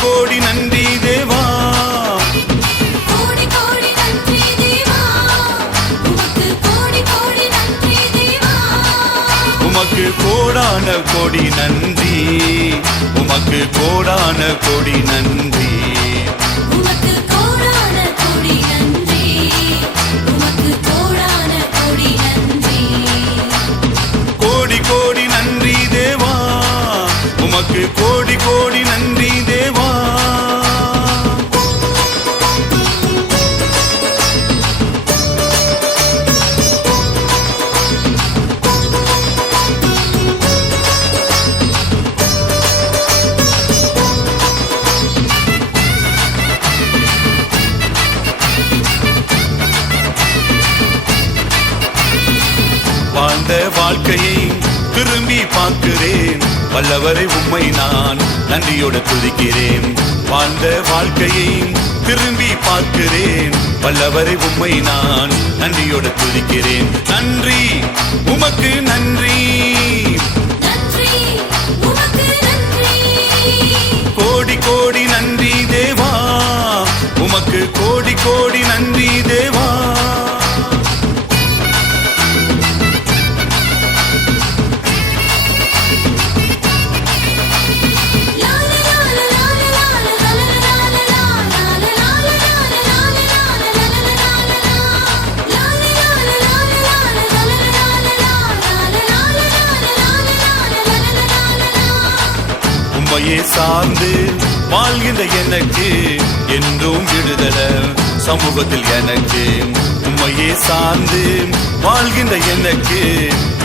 கோடி நன்றி தேவா, கோடி கோடி நன்றி தேவா, உமக்கு கோடி கோடி நன்றி தேவா, உமக்கு கோடான கோடி நன்றி, உமக்கு கோடான கோடி நன்றி, உமக்கு கோடான கோடி நன்றி, உமக்கு கோடான கோடி நன்றி. கோடி கோடி நன்றி தேவா, உமக்கு கோடி கோடி நன்றி தேவா. வாழ்ந்த வாழ்க்கையை திரும்பி பார்க்கிறேன், வல்லவரை உம்மை நான் நன்றியோடு துதிக்கிறேன். வாழ்ந்த வாழ்க்கையை திரும்பி பார்க்கிறேன், வல்லவரை உம்மை நான் நன்றியோடு துதிக்கிறேன். நன்றி உமக்கு நன்றி, நன்றி உமக்கு நன்றி, கோடி கோடி நன்றி தேவா, உமக்கு கோடி கோடி நன்றி தேவா. உம்மையே சார்ந்து வாழ்கின்ற எனக்கு என்றும் விடுதல சமூகத்தில் எனக்கு. உம்மையே சார்ந்து வாழ்கின்ற எனக்கு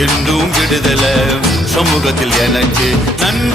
என்றும் விடுதல சமூகத்தில் எனக்கு. நன்றி